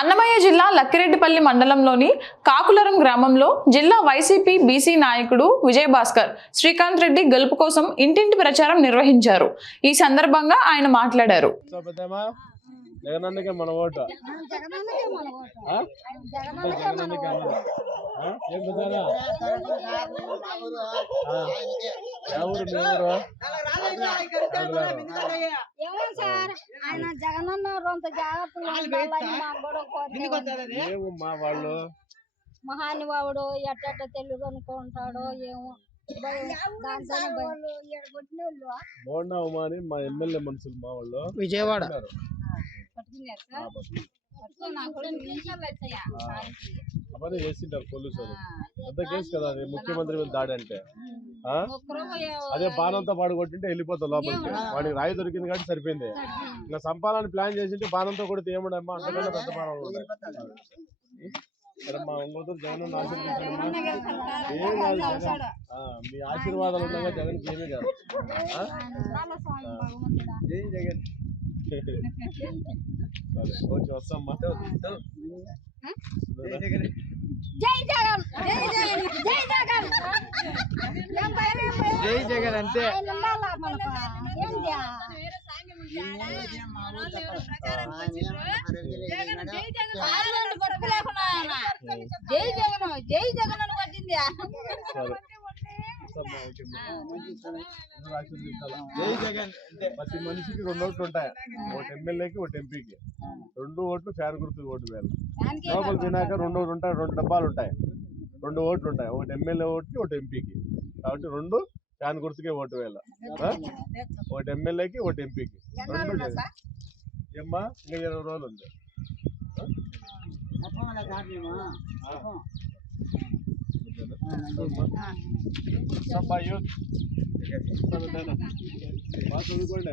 అన్నమయ్య జిల్లా లక్కిరెడ్డిపల్లి మండలంలోని కాకులరం గ్రామంలో జిల్లా వైసీపీ బీసీ నాయకుడు విజయభాస్కర్ శ్రీకాంత్ రెడ్డి గెలుపు కోసం ఇంటింటి ప్రచారం నిర్వహించారు. ఈ సందర్భంగా ఆయన మాట్లాడారు. మన ఏమో సార్? ఆయన జగనన్న రొంత జాగ్రత్తగా వాళ్ళు మహానుభావుడు ఎట్టెట్ట తెలుగు అనుకుంటాడో ఏమో. భయం. దాంతోనే భయం. బోండా ఉమా అని మా ఎమ్మెల్యే మనుషులు మా వాళ్ళు. విజయవాడ? అవన్నీ చేసింటారు పోలీసులు పెద్ద కేసు కదా ముఖ్యమంత్రి మీద దాడి అంటే. అదే బాణంతో పాడు కొట్టింటే వెళ్ళిపోతాం లోపలికి. వాడికి రాయి దొరికింది కాబట్టి సరిపోయింది. ఇంకా సంపాలని ప్లాన్ చేసింటే బాణంతో కొడితే ఏముండమ్మా? అంతకన్నా పెద్ద మా ఇంకోతరు జగన్ ఆశీర్వదించండి మీ ఆశీర్వాదాలు ఉండగా జగన్ ఏమీ కాదు. ఓకే జగన్ జై జగన్ జై జగన్ ఏం భయం, ఏం భయం? జై జగన్ అంతే. జై జగన్ జై జగన్ అని పట్టింది? జై జగన్ ప్రతి మనిషికి రెండు ఓట్లు ఉంటాయి? ఒకటి ఎమ్మెల్యేకి ఒకటి ఎంపీకి. రెండు ఓట్లు ఫ్యాన్ గుర్తు ఓటు వేయాలి. దానికి లోపల తినాక రెండు ఉంటాయి రెండు డబ్బాలు ఉంటాయి. రెండు ఓట్లు ఉంటాయి. ఒకటి ఎమ్మెల్యే ఓటుకి ఒకటి ఎంపీకి. కాబట్టి రెండు ఫ్యాన్ గుర్తుకే ఓటు వేయాలి. ఆ? ఒకటి ఎమ్మెల్యేకి ఒకటి ఎంపీకి. రెండు లేదు. ఏమ్మా? ఇంకా ఇరవై రోజులు ఉంది. అబ్బాయి బాగా చదువుకోండి.